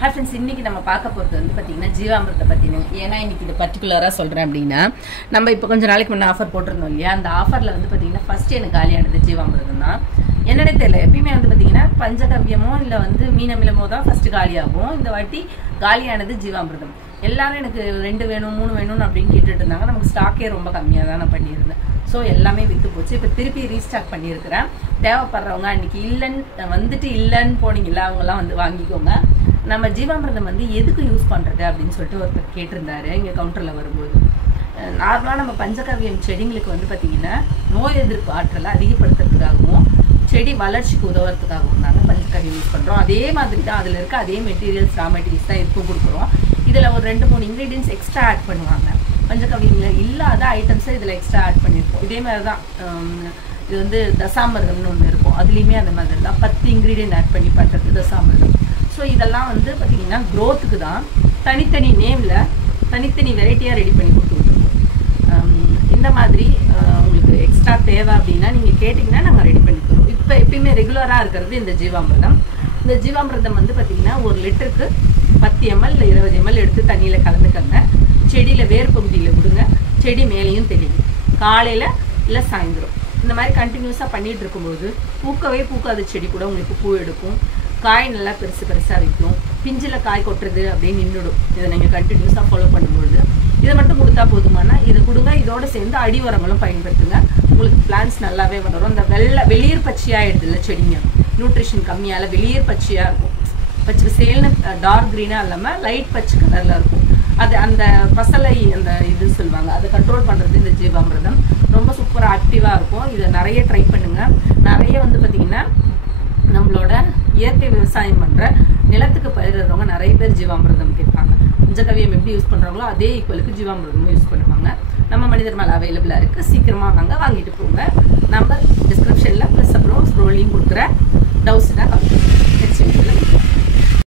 Hi friends, இன்னைக்கு நம்ம பார்க்க போகிறது வந்து பார்த்தீங்கன்னா ஜீவாமிர்தத்தை பற்றினு. ஏன்னா இன்னைக்கு இது பர்டிகுலராக சொல்கிறேன் அப்படின்னா, நம்ம இப்போ கொஞ்சம் நாளைக்கு முன்னே ஆஃபர் போட்டிருந்தோம் இல்லையா, அந்த ஆஃபரில் வந்து பார்த்தீங்கன்னா ஃபர்ஸ்ட் எனக்கு காலியானது ஜீவாமிர்தம் தான். என்னன்னே தெரியல, எப்பயுமே வந்து பார்த்தீங்கன்னா பஞ்சகவ்யமோ இல்லை வந்து மீனமிலமோ தான் ஃபர்ஸ்ட் காலியாகும். இந்த வாட்டி காலியானது ஜீவாமிர்தம். எல்லாரும் எனக்கு 2 வேணும் 3 வேணும்னு அப்படின்னு கேட்டுட்டு இருந்தாங்க. நமக்கு ஸ்டாக்கே ரொம்ப கம்மியாக தான் நான் பண்ணியிருந்தேன். ஸோ எல்லாமே விற்று போச்சு. இப்போ திருப்பி ரீஸ்டாக் பண்ணியிருக்கிறேன். தேவைப்படுறவங்க அன்னைக்கு இல்லைன்னு போனீங்களா, அவங்கெல்லாம் வந்து வாங்கிக்கோங்க. நம்ம ஜீவாமிர்தம் வந்து எதுக்கு யூஸ் பண்ணுறது அப்படின்னு சொல்லிட்டு ஒருத்தர் கேட்டிருந்தாரு இங்கே கவுண்டரில் வரும்போது. நார்மலாக நம்ம பஞ்சகவ்யம் செடிங்களுக்கு வந்து பார்த்திங்கன்னா நோய் எதிர்ப்பு ஆற்றலை அதிகப்படுத்துறதுக்காகவும் செடி வளர்ச்சிக்கு உதவுறதுக்காகவும் தாங்க பஞ்சகவ்யம் யூஸ் பண்ணுறோம். அதே மாதிரி தான் அதில் இருக்க அதே மெட்டீரியல்ஸ், ரா மெட்டீரியல்ஸ் தான் இதுக்கும் கொடுக்குறோம். இதில் ஒரு 2-3 இன்க்ரீடியன்ஸ் எக்ஸ்ட்ரா ஆட் பண்ணுவாங்க. பஞ்சகவ்யத்தில் இல்லாத ஐட்டம்ஸை இதில் எக்ஸ்ட்ரா ஆட் பண்ணியிருக்கோம். இதே மாதிரி தான் இது வந்து தசாமிர்தம்னு ஒன்று இருக்கும். அதுலேயுமே அந்த மாதிரி தான் 10 இன்க்ரீடியன்ட் ஆட் பண்ணி பண்ணுறது தசாமிர்தம். ஸோ இதெல்லாம் வந்து பார்த்திங்கன்னா க்ரோத்துக்கு தான். தனித்தனி நேமில் தனித்தனி வெரைட்டியாக ரெடி பண்ணி கொடுத்துருக்கோம். இந்த மாதிரி உங்களுக்கு எக்ஸ்ட்ரா தேவை அப்படின்னா நீங்கள் கேட்டிங்கன்னா நாங்கள் ரெடி பண்ணி தருவோம். இப்போ எப்பயுமே ரெகுலராக இருக்கிறது இந்த ஜீவாமிர்தம். இந்த ஜீவாமிர்தம் வந்து பார்த்திங்கன்னா 1 லிட்டருக்கு 10 ml இல்லை 20 ml எடுத்து தண்ணியில் கலந்துக்கங்க. செடியில் வேர் பகுதியில் விடுங்க. செடி மேலேயும் தெரியும். காலையில் இல்லை சாயந்தரம் இந்த மாதிரி கண்டினியூஸாக பண்ணிகிட்டு இருக்கும்போது பூக்கவே பூக்காத செடி கூட உங்களுக்கு பூ எடுக்கும். காய் நல்லா பெருசாக வைக்கும். பிஞ்சில் காய் கொட்டுறது அப்படின்னு நின்றுடும். இதை நீங்கள் கண்டினியூஸாக ஃபாலோ பண்ணும்பொழுது இதை மட்டும் கொடுத்தா போதுமானா இதை கொடுங்க. இதோடு சேர்ந்து அடி உரங்களும் பயன்படுத்துங்க. உங்களுக்கு பிளான்ஸ் நல்லாவே வளரும். அந்த வெளியீர் பச்சையாகிடுது இல்லை செடிங்க, நியூட்ரிஷன் கம்மியால் வெளியீர் பச்சையாக இருக்கும். பச்சை சேல்னு டார்க் க்ரீனாக இல்லாமல் லைட் பச்சை கலரில் இருக்கும். அது அந்த பசலை அந்த இது சொல்லுவாங்க, அதை கண்ட்ரோல் பண்ணுறது இந்த ஜீவாமிர்தம். ரொம்ப சூப்பராக ஆக்டிவாக இருக்கும். இதை நிறைய ட்ரை பண்ணுங்கள். நிறைய வந்து பார்த்திங்கன்னா நம்மளோட இயற்கை விவசாயம் பண்ணுற நிலத்துக்கு பயிரிடுறவங்க நிறைய பேர் ஜீவாமிர்தம் கேட்பாங்க. பஞ்சகவ்யம் எப்படி யூஸ் பண்ணுறாங்களோ அதே ஈக்குவலுக்கு ஜீவாமிர்தமும் யூஸ் பண்ணுவாங்க. நம்ம மனிதர் மேலே அவைலபிளாக இருக்குது. சீக்கிரமாக வாங்கிட்டு போங்க. நம்பர் டிஸ்கிரிப்ஷனில் ப்ளஸ்